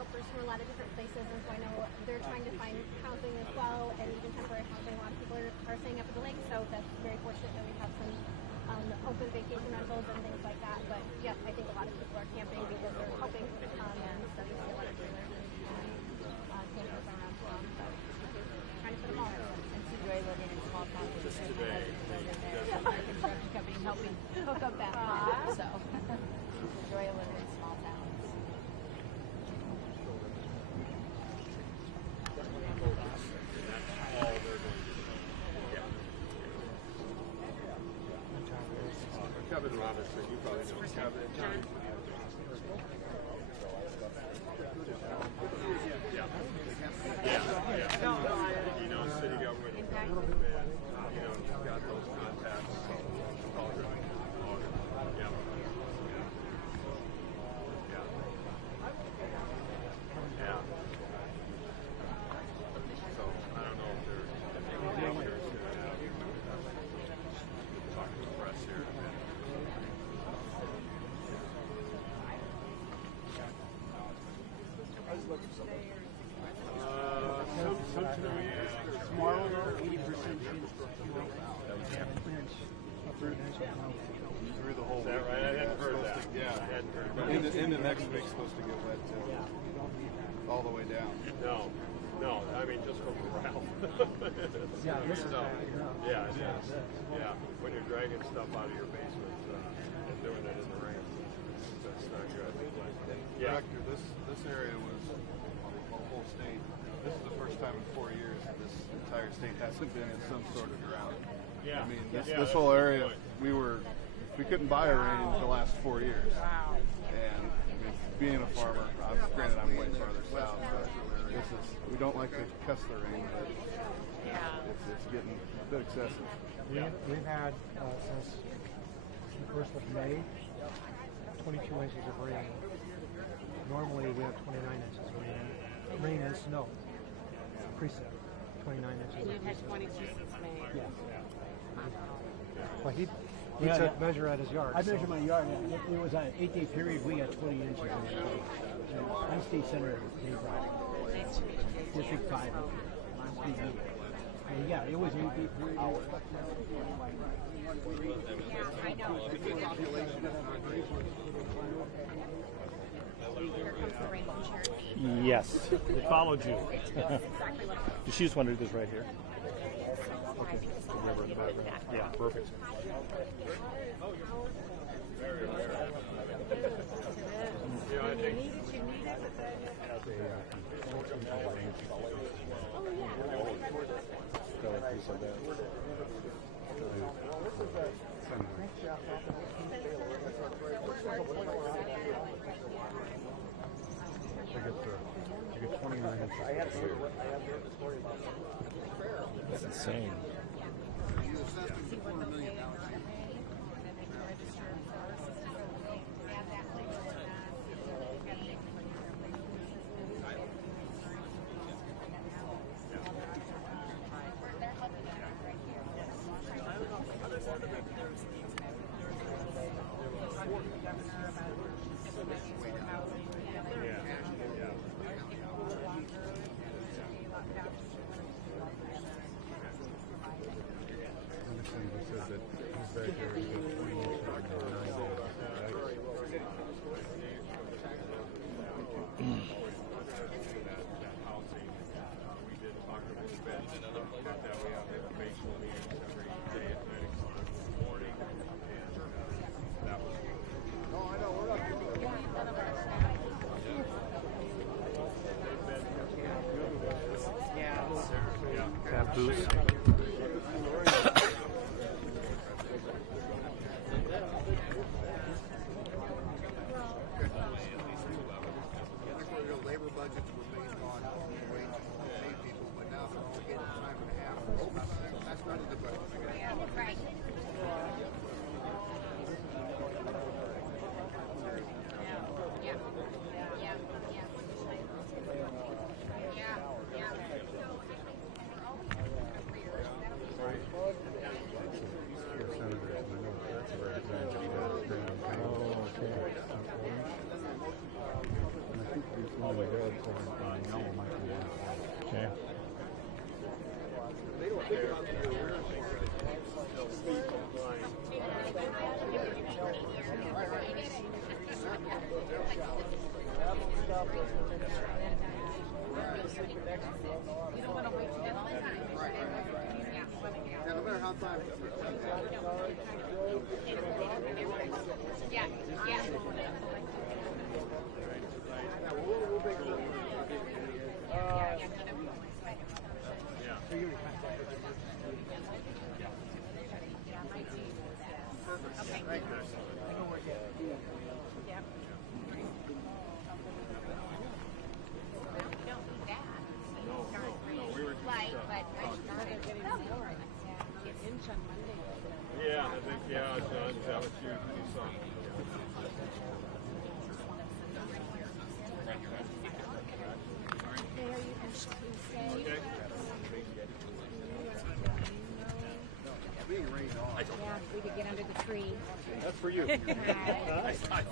helpers from a lot of different places, and so I know they're trying to find housing as well, and even temporary housing. A lot of people are staying up at the lake, so that's very fortunate that we have some open vacation rentals and things like that. But yeah, I think a lot of people are camping because they're hoping, and starting to see a lot of trailers and campers around town. So trying to put them all in. And to enjoy living in small towns. Just today. Construction company helping hook up that pot. So enjoy living in small towns. Kevin Robinson, you probably know Kevin. You know, city government, and, you know, you've got those contacts. Yeah. So, I don't know if there's going to talk to the press here in a minute. Tomorrow, 80% Through the whole. Is that right? I hadn't heard that. Yeah, I hadn't heard that. In the next week's supposed to get wet too. All the way down. No. I mean just from around. Yeah, this is yeah, it is. Yeah, when you're dragging stuff out of your basement and doing it in the rain, that's not good. Yeah. Director, this area was the whole state. This is the first time in 4 years that this entire state hasn't been in some sort of drought. Yeah. I mean, this whole area, we couldn't buy a rain in the last 4 years. Wow. And I mean, being a farmer, granted I'm way farther south, but we don't like to cuss the rain, but it's getting a bit excessive. We've had since the 1st of May 22 inches of rain. Normally we have 29 inches of rain and snow. Precept 29 inches. And you've had 22 since May. Yeah. Well, he took measure at his yard. I measured my yard. It was an 8-day period. We got 20 inches. I'm state senator of Nice to meet you. District 5. And yeah, it was 8-day period. Yeah, I know. Here comes the rainbow Cherokee. Yes, it followed you. Exactly what it She just wanted this right here. was. River in the background. Yeah, perfect. I get 29 inches. That's insane. Booze. Labor budgets were based on wages to pay people, but now they're all getting time and a half. That's not in the budget. Right. You don't want to wait to get all the time. Yeah, no matter how time. Yeah, yeah. We'll make sure. Okay. Thank you. Yep. We don't need that. We were just, Light, but I started getting more. yeah, I think, yeah, John, is that what you saw? Okay. Being rained on. Yeah, we could get under the tree. That's for you.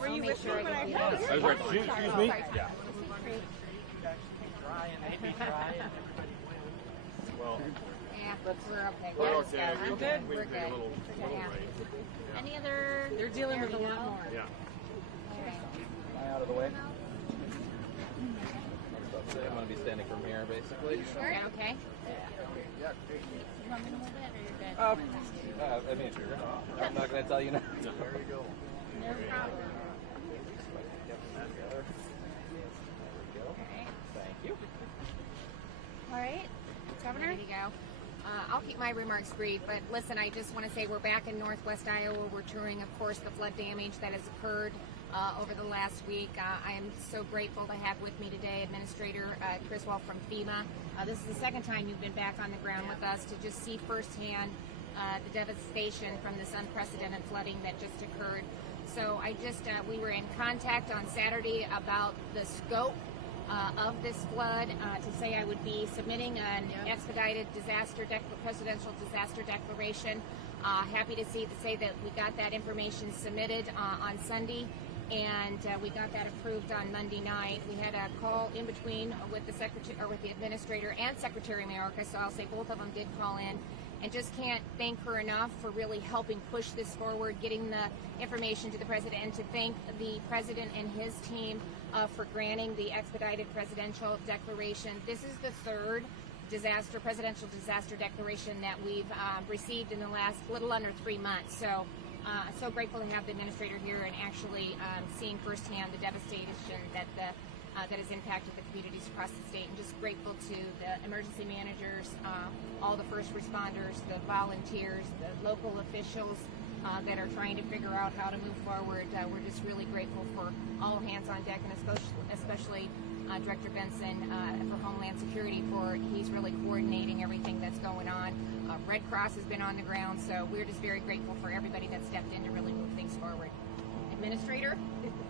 Were you with me when I I was right. Excuse me? Yeah. Well, Yeah, we're okay. we're okay. I'm We good. we We're can take good. a little Yeah. rain. Yeah. Any other? They're dealing with a lot more. Yeah. Am I out of the way? I'm going to be standing from here, basically. Sure. Okay. You want me to move it or you're good? I mean, I'm not going to tell you now. There you go. No problem. Thank you. All right, Governor. Ready to go. I'll keep my remarks brief, but listen, I just want to say we're back in Northwest Iowa. We're touring, of course, the flood damage that has occurred over the last week. I am so grateful to have with me today Administrator Criswell from FEMA. This is the second time you've been back on the ground with us to just see firsthand the devastation from this unprecedented flooding that just occurred. So we were in contact on Saturday about the scope of this flood to say I would be submitting an expedited presidential disaster declaration. Happy to say that we got that information submitted on Sunday, and we got that approved on Monday night. We had a call in between with the administrator and Secretary Mayorkas, so I'll say both of them did call in. And just can't thank her enough for really helping push this forward, getting the information to the president, and to thank the president and his team for granting the expedited presidential declaration. This is the third presidential disaster declaration that we've received in the last little under 3 months. So, so grateful to have the administrator here and actually seeing firsthand the devastation that has impacted the communities across the state, and just grateful to the emergency managers, all the first responders, the volunteers, the local officials that are trying to figure out how to move forward. We're just really grateful for all hands on deck, and especially Director Benson for Homeland Security he's really coordinating everything that's going on. Red Cross has been on the ground, so we're just very grateful for everybody that stepped in to really move things forward. Administrator?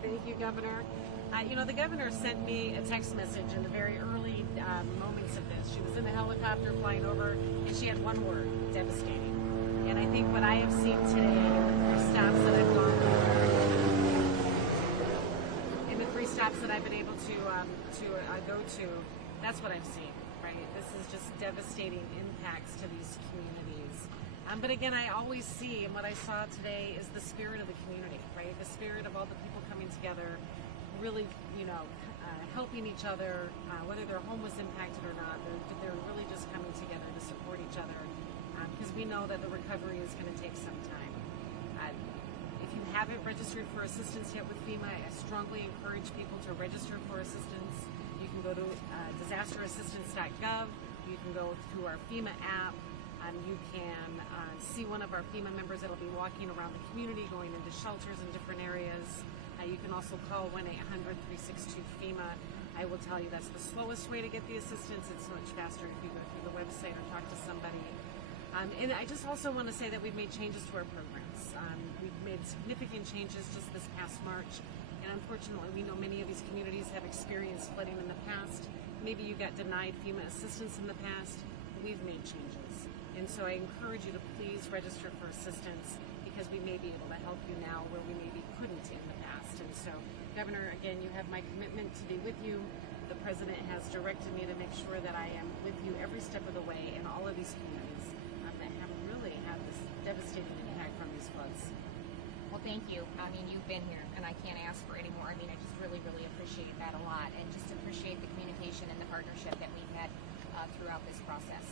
Thank you, Governor. The governor sent me a text message in the very early moments of this. She was in the helicopter flying over, and she had one word: devastating. And I think what I have seen today in the 3 stops that I've gone through, in the 3 stops that I've been able to go to, that's what I've seen, right? This is just devastating impacts to these communities. But again, I always see, and what I saw today is the spirit of the community, right? The spirit of all the people coming together, really, helping each other, whether their home was impacted or not. They're really just coming together to support each other, because we know that the recovery is going to take some time. If you haven't registered for assistance yet with FEMA, I strongly encourage people to register for assistance. You can go to disasterassistance.gov. You can go through our FEMA app. You can see one of our FEMA members that will be walking around the community, going into shelters in different areas. You can also call 1-800-362-FEMA. I will tell you that's the slowest way to get the assistance. It's much faster if you go through the website or talk to somebody. And I just also want to say that we've made changes to our programs. We've made significant changes just this past March. And unfortunately, we know many of these communities have experienced flooding in the past. Maybe you got denied FEMA assistance in the past. We've made changes. And so I encourage you to please register for assistance, because we may be able to help you now where we maybe couldn't in the past. And so, Governor, again, you have my commitment to be with you. The President has directed me to make sure that I am with you every step of the way in all of these communities that have really had this devastating impact from these floods. Well, Well, thank you. I mean, you've been here, and I can't ask for any more. I mean, I just really, really appreciate that a lot, and just appreciate the communication and the partnership that we've had throughout this process.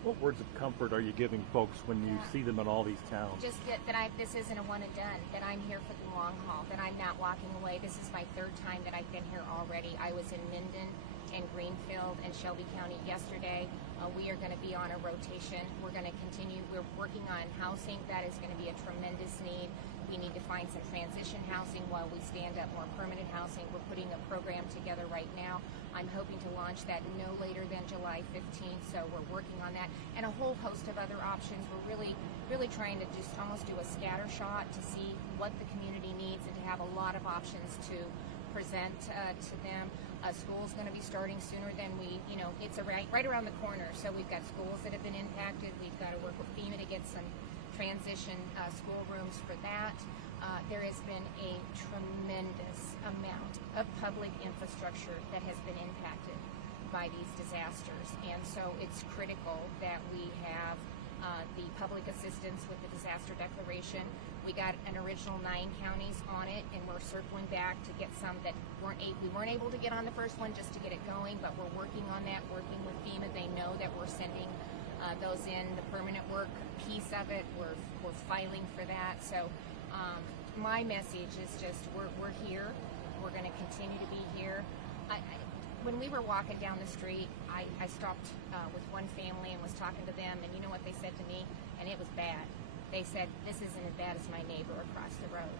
What words of comfort are you giving folks when you see them in all these towns? Just that this isn't a one and done, that I'm here for the long haul, that I'm not walking away. This is my third time that I've been here already. I was in Minden and Greenfield and Shelby County yesterday. We are going to be on a rotation. We're going to continue. We're working on housing. That is going to be a tremendous need. We need to find some transition housing while we stand up more permanent housing. We're putting a program together right now. I'm hoping to launch that no later than July 15th, so we're working on that. And a whole host of other options. We're really trying to just almost do a scatter shot to see what the community needs and to have a lot of options to present to them. School's going to be starting sooner than it's right around the corner. So we've got schools that have been impacted. We've got to work with FEMA to get some transition schoolrooms for that. There has been a tremendous amount of public infrastructure that has been impacted by these disasters. And so it's critical that we have the public assistance with the disaster declaration. We got an original 9 counties on it, and we're circling back to get some that we weren't able to get on the first one just to get it going, but we're working on that, working with FEMA. They know that we're sending those in, the permanent work piece of it. We're filing for that. So my message is just we're here. We're going to continue to be here. When we were walking down the street, I stopped with one family and was talking to them, and you know what they said to me? And it was bad. They said, "This isn't as bad as my neighbor across the road.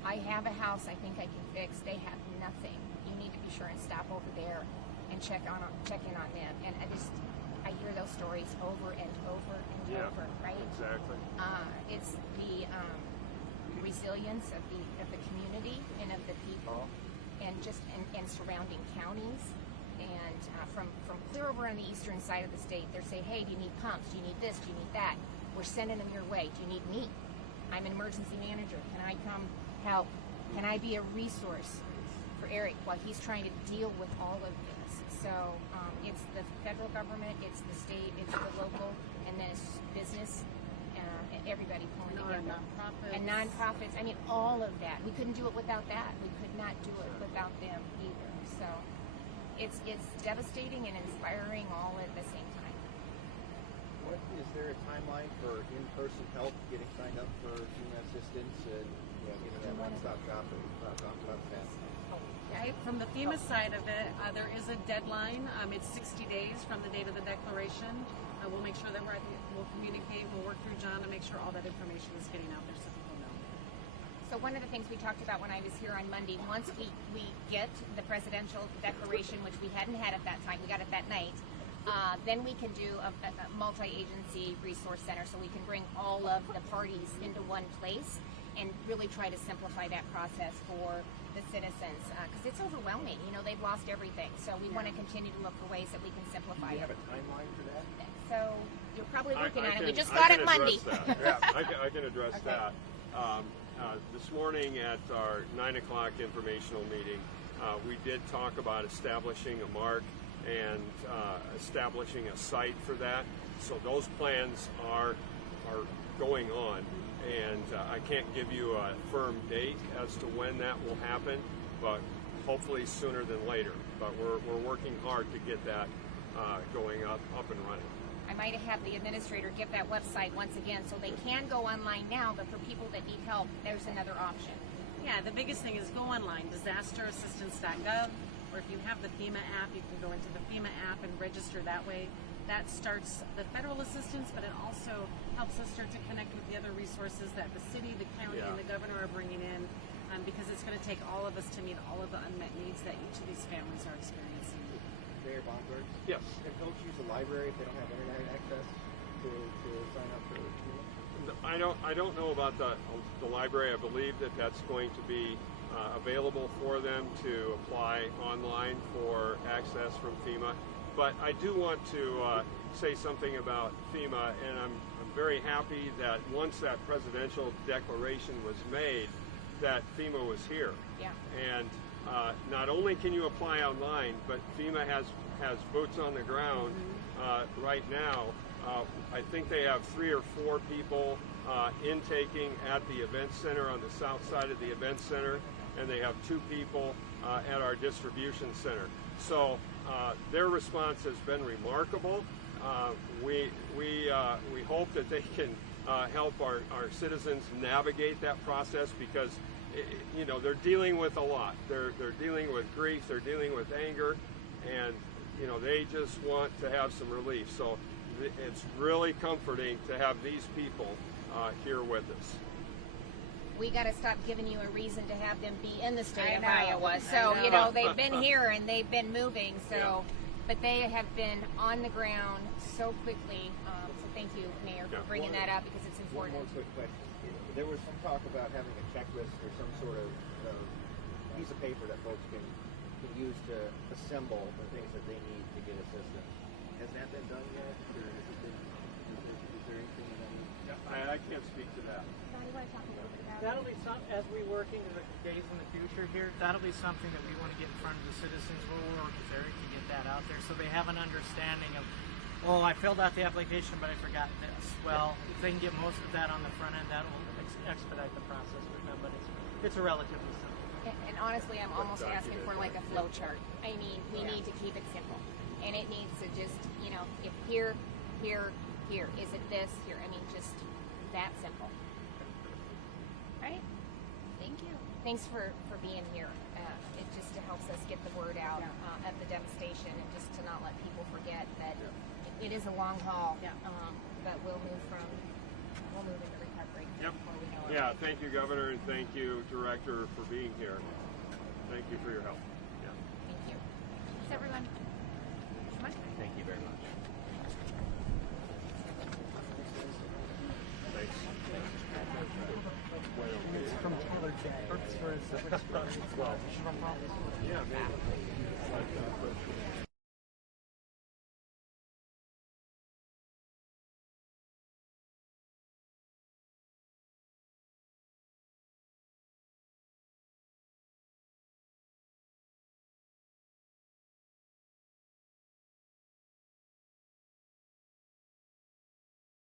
I have a house I think I can fix. They have nothing. You need to be sure and stop over there and check in on them." And I hear those stories over and over and over, right? Exactly. It's the resilience of the community and of the people, and surrounding counties, and from clear over on the eastern side of the state. They're saying, "Hey, do you need pumps? Do you need this? Do you need that? We're sending them your way. Do you need me? I'm an emergency manager. Can I come help? Can I be a resource for Eric while he's trying to deal with all of this?" So it's the federal government, it's the state, it's the local, and then it's business, everybody pulling together. And nonprofits. I mean, all of that. We couldn't do it without that. We could not do it without them either. So it's devastating and inspiring all at the same time. Is there a timeline for in-person help, getting signed up for FEMA assistance, and getting that one-stop shop that we talked about that? Okay. From the FEMA side of it, there is a deadline. It's 60 days from the date of the declaration. We'll make sure that we'll communicate. We'll work through John to make sure all that information is getting out there so people know. So one of the things we talked about when I was here on Monday, once we get the presidential declaration, which we hadn't had at that time, we got it that night, then we can do a multi-agency resource center, so we can bring all of the parties into one place and really try to simplify that process for the citizens, because it's overwhelming. They've lost everything, so we want to continue to look for ways that we can simplify it. Do you have a timeline for that? So you're probably working on it. We just got it Monday. I can address that. This morning at our 9 o'clock informational meeting, we did talk about establishing a mark and establishing a site for that. So those plans are going on, and I can't give you a firm date as to when that will happen, but hopefully sooner than later. But we're working hard to get that going up and running. I might have had the administrator give that website once again, so they can go online now, but for people that need help, there's another option. Yeah, the biggest thing is go online, disasterassistance.gov, or if you have the FEMA app, you can go into the FEMA app and register that way. That starts the federal assistance, but it also helps us start to connect with the other resources that the city, the county, and the governor are bringing in, because it's going to take all of us to meet all of the unmet needs that each of these families are experiencing. Mayor Baumgartner? Yes. Can folks use the library if they don't have internet access to sign up for FEMA? I don't know about the library. I believe that's going to be available for them to apply online for access from FEMA. But I do want to say something about FEMA, and I'm very happy that once that presidential declaration was made, that FEMA was here. Yeah. And not only can you apply online, but FEMA has boots on the ground right now. I think they have 3 or 4 people intaking at the event center on the south side of the event center, and they have 2 people at our distribution center. So their response has been remarkable. We hope that they can help our citizens navigate that process, because you know, they're dealing with a lot. They're dealing with grief, they're dealing with anger, and you know, they just want to have some relief. So it's really comforting to have these people here with us. We got to stop giving you a reason to have them be in the state of Iowa. So, you know, they've been here and they've been moving. So, but they have been on the ground so quickly. So thank you, Mayor, for bringing that up, because it's important. One more quick question. There was some talk about having a checklist or some sort of piece of paper that folks can use to assemble the things that they need to get assistance. Has that been done yet? Or is there anything in that? I can't speak to that. That'll be something, as we work into the days in the future here, that'll be something that we want to get in front of the citizens. We'll work with Eric to get that out there so they have an understanding of, oh, I filled out the application, but I forgot this. Well, if they can get most of that on the front end, that will expedite the process with them, but it's a relatively simple. And honestly, I'm almost asking for like a flow chart. I mean, we need to keep it simple. And it needs to just, you know, if here, is it this, here? I mean, just that simple. Right? Thank you. Thanks for being here. It just helps us get the word out of the devastation, and just to not let people forget that it is a long haul. But we'll move into recovery before we know it. Yeah, thank you, Governor, and thank you, Director, for being here. Thank you for your help. Yeah. Thank you. Thanks, everyone. Thank you very much. Thanks. It's from Tyler Jack. For his Yeah, maybe.